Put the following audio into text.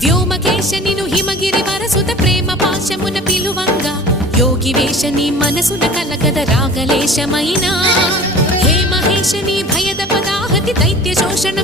వ్యోమకేశనిను హిమగిరి వరసుత ప్రేమ పాశమున పిలువంగా యోగి వేషని మనసున కలగద రాగలేశమైనా హే మహేశని భయద పదాహతి దైత్య శోషణం